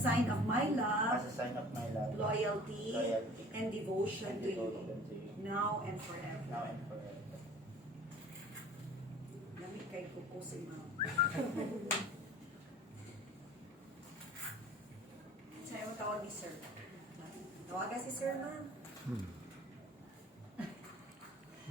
sign of my as love, a sign of my love, loyalty, loyalty, and devotion and to you, to you, now and forever. now and forever. Lamig kay Kuko si Ma'am. Sa'yo mo tawag ni Sir. Tawagan si Sir, Ma'am.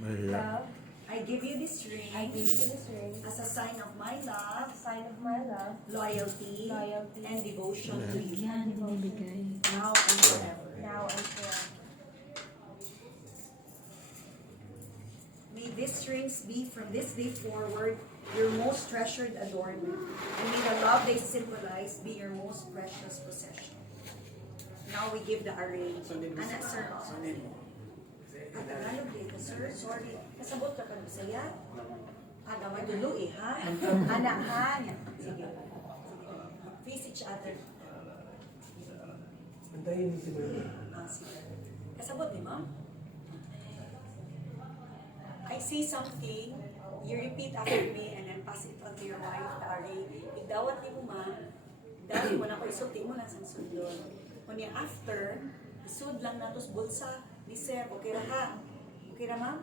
Mahiya. I give you this ring I give you this ring as a sign of my love, as a sign of my love, loyalty, loyalty, and devotion to you, Yan, binibigay. now and forever. now and forever. May these rings be from this day forward your most treasured adornment, and may the love they symbolize be your most precious possession. Now we give the array. Anak, sir. Ah, Tagalog dito, sir. Sorry. Kasabot ka pa ng Bisaya? Ah, damay dulo eh, ha? Anak, ha? Sige. Face each other. Antayin si Bernie. Ah, sige. Kasabot, di ma'am? I say something, you repeat after me, and then pass it on to your wife, Dari. Igdawat ni mo, ma'am. Dari mo na ko, isulti mo lang sa sundon. Kunya after, isud lang natos bulsa, ni sir, okay ra ha? Okay ra, ma'am?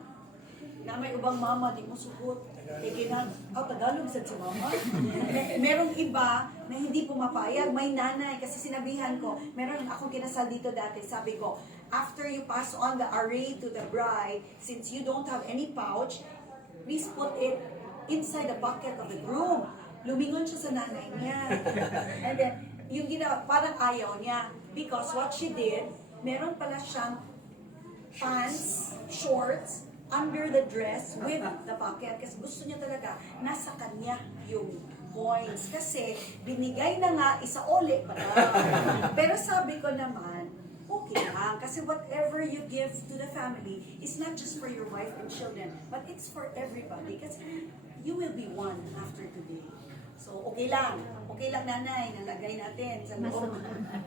Na may ubang mama, di mo sugot. Eh, kinag, oh, Tagalog sa si mama. Mer- Merong iba na hindi pumapayag, may nanay, kasi sinabihan ko, meron akong kinasal dito dati, sabi ko, after you pass on the array to the bride, since you don't have any pouch, please put it inside the pocket of the groom. Lumingon siya sa nanay niya. And then, yung ginawa, parang ayaw niya. Because what she did, meron pala siyang pants, shorts, under the dress with the pocket. Kasi gusto niya talaga, nasa kanya yung coins. Kasi binigay na nga, isa uli lang. Pero sabi ko naman, okay lang. Kasi whatever you give to the family is not just for your wife and children, but it's for everybody. Kasi you will be one after today. So, okay lang. Okay lang, nanay. Nalagay natin sa loob.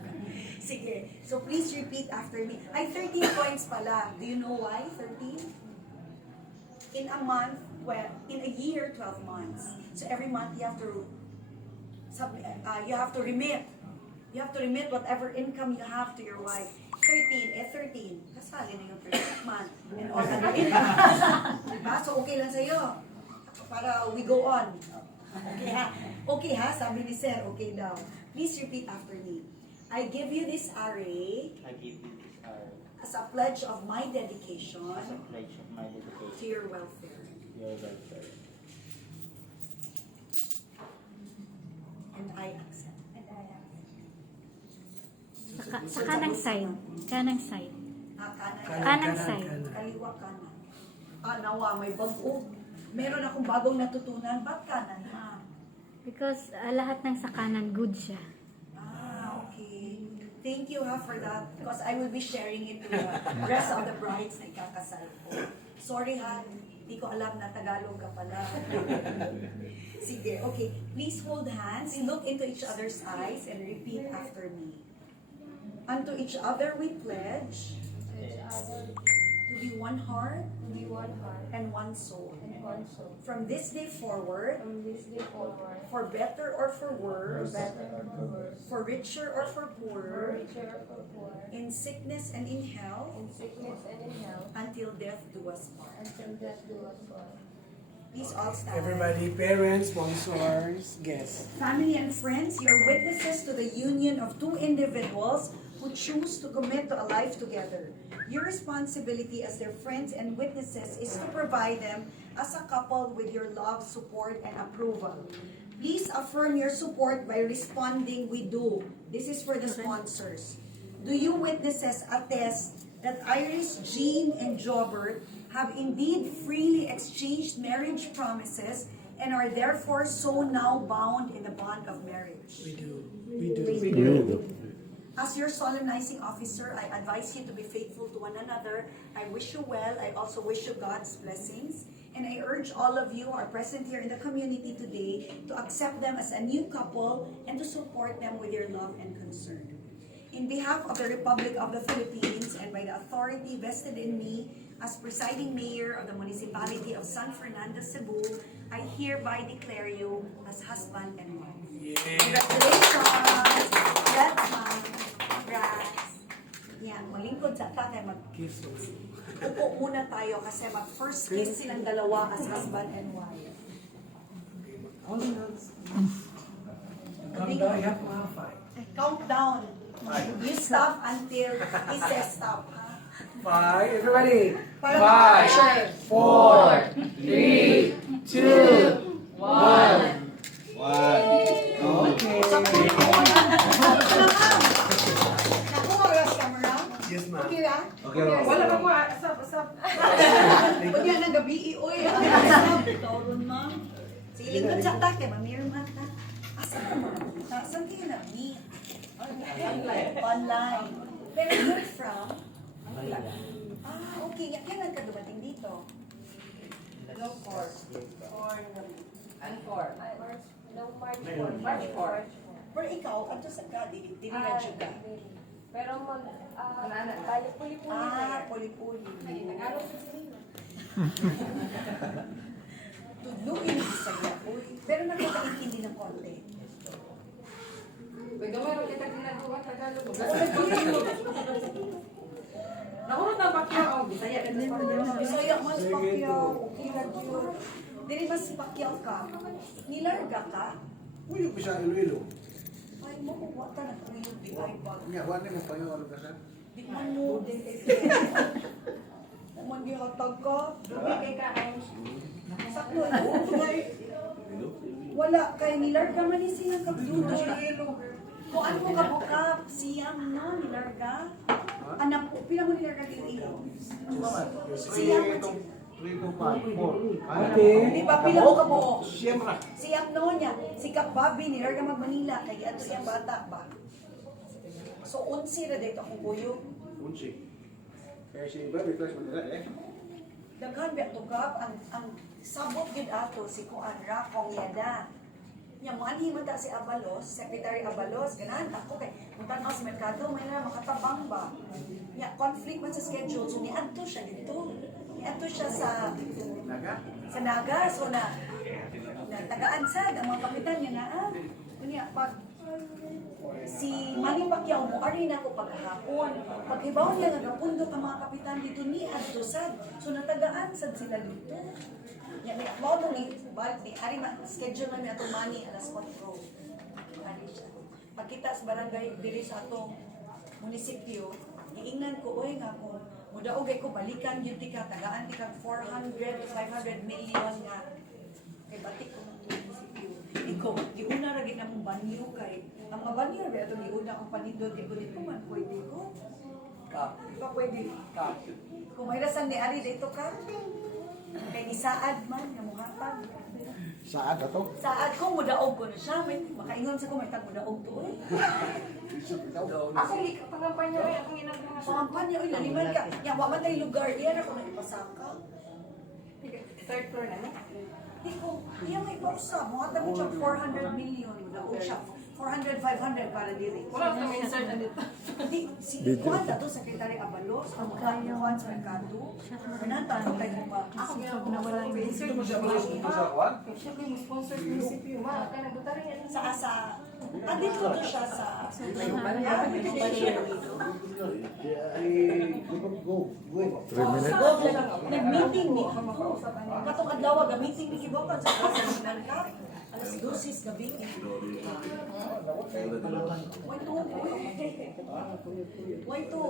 Sige. So, please repeat after me. Ay, 13 points pala. Do you know why 13? In a month, well, in a year, 12 months. So, every month you have to, sub, uh, you have to remit. You have to remit whatever income you have to your wife. 13, eh 13. Kasali na yung 13th month. And all other income. diba? So, okay lang sa'yo. Para we go on. Okay ha? Okay ha? Sabi ni Sir, okay daw. Please repeat after me. I give you this array I give you this hour as a pledge of my dedication as a pledge of my to dedication your welfare. to your welfare. And I accept. And I have. Sa, ka- sa kanang side. Kanang side. Ah, kanan. Kanang side. Kaliwa kanan. Ah, nawa, may bago. Meron akong bagong natutunan. Ba't kanan, ha? Because ah, lahat ng sa kanan, good siya. Ah, okay. Thank you ha for that because I will be sharing it with the rest of the brides na ikakasal ko. Sorry ha, hindi ko alam na Tagalog ka pala. Sige, okay. Please hold hands, look into each other's eyes and repeat after me. Unto each other we pledge To each other, to be one heart to be one heart and one soul. and one soul. From this day forward, From this day forward, for better or for for worse, better or for worse, for richer or for for poorer, richer or for poorer, in sickness and in health, in sickness and in health, until death do us part. until death do us part. Please all stand. Everybody, parents, sponsors, guests. Family and friends, you're witnesses to the union of two individuals who choose to commit to a life together. Your responsibility as their friends and witnesses is to provide them as a couple with your love, support, and approval. Please affirm your support by responding, We do. This is for the sponsors. Do you witnesses attest that Iris, Jean, and Jobert have indeed freely exchanged marriage promises and are therefore so now bound in the bond of marriage? We do. We do. We do. As your solemnizing officer, I advise you to be faithful to one another. I wish you well. I also wish you God's blessings. And I urge all of you who are present here in the community today to accept them as a new couple and to support them with your love and concern. In behalf of the Republic of the Philippines and by the authority vested in me as presiding mayor of the municipality of San Fernando, Cebu, I hereby declare you as husband and wife. Congratulations! Let's Kiss also. Upo muna tayo kasi mag first kiss silang dalawa as husband and wife. All hands. Come down, you have to have five. Count down. You stop until he says stop. ha? Five, everybody. Five, four, three, two, one. Okay. Okay ra? Okay, ma'am. Wala ka mo. Stop, stop. Pag yan ang gabi, oy. Stop. Ikaw ron, ma'am. Sige, lingkod sa take. Mamir man ka mo? Saan kayo na? Me. Online. Online. Pero you're from? Ah, okay. Kailan ka dumating dito? No four. Four. And four. March. No, March four. March four. Pero ikaw, ato sa ka, di di Ah, na juga. Pero mag, ah, tayo puli-puli na Ah, yan. puli-puli. Ay, nag-aaral sa sila. Tudluin sa uy. Pero nakakaintindi ng konti. Pwede mo rin kita ginagawa Tagalog. Nahulog na ba kaya ang Bisaya ka Bisaya mas Pacquiao, okay ra yun. Dili mas Pacquiao ka. Nilarga ka. Uy, ko siya Iloilo. Mo kung wata na kuyog di ay pag. Nga, wala mo pa yung ano ka sa? Di man mo. Naman di hatag ka. Ruby kay Kain. Sakto. Wala kay nilarga man ni siya ka dudoy. Kung ano mo ka bukap, siyam no, nilarga. Anak ko, pila mo nilarga dili. Siyam man si- 3 to 5, 4. Okay. Di ba pila mo ka buo? Siyam na. Si no niya, si Kap Bobby ni Larga mag Manila kay ato siyang bata ba. So unsi ra dito akong kuyo. Unsi. Kaya si Iba, may class Manila eh. Daghan ba to Kap ang ang sabot gid ato si Kuan ra kong yada. Nya mo anhi man ta si Abalos, Secretary Abalos, ganahan ako kay mutan sa merkado may na makatabang ba. Nya conflict man sa schedule so ni adto siya dito. Ni adto siya sa sa Naga, so na, na tagaan sad ang mga kapitan niya na ah. Kunya, pag si Manny Pacquiao mo ari na ko paghapon. Paghibaw niya nga gapundo ang mga kapitan dito ni adto sad. So natagaan sad sila dito. Ya ni mao to ni balik ni ari ma schedule na ni ato Manny alas 4. Ari siya. Pagkita sa barangay diri sa atong munisipyo, giingnan ko oy nga ko mudaog ay ko balikan gyud ti ka tagaan ti ka 400 500 million nga kay batik ko ng munisipyo. Ikaw, giuna ra gid namong banyo kay ang mga banyo ra ato giuna ang panindot kay kulit ko man pwede ko. Di ba pwede? Kung may rasan ni Ari dito ka, kay ni Saad man, nga muhatag. Saan na to? Saad ko, mudaog ko na siya. May, makaingon sa ko, may tag mudaog to eh. Li- pangampanya ko yung ginagawa Sa kampanya, uy, laliman ka. Yan, wa man tayo lugar. Iyan ako na ipasaka. Third floor na, no? Di ko, iyan may pausa. Muhatag mo siya 400 million. Mudaog siya. 400, 500 para diri. Wala ka may insert na dito. Di, si Juan na to, Secretary Abalos, ang kanya Juan sa Mercado. Ano tayo ba? Ako ginagawa nawala yung insert mo siya Sa kuwan? Siya ko yung sponsor ng munisipyo. Ma, kaya nagbuta rin yan. Sa asa, ah, dito to siya sa... Go, go, go. Nag-meeting ni Katong adlaw ga-meeting ni Kibokan sa Plaza National Cup. Alas 12 gabi. Why to? Why to?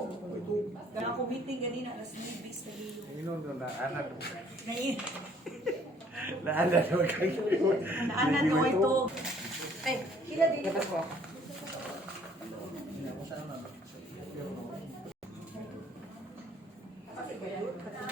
Gara ako meeting ganina alas 9 bis na dito. Ino na anak. Ngayon, Naanan mo kayo. naanan na why to? Ay, kila dito. Okay, good.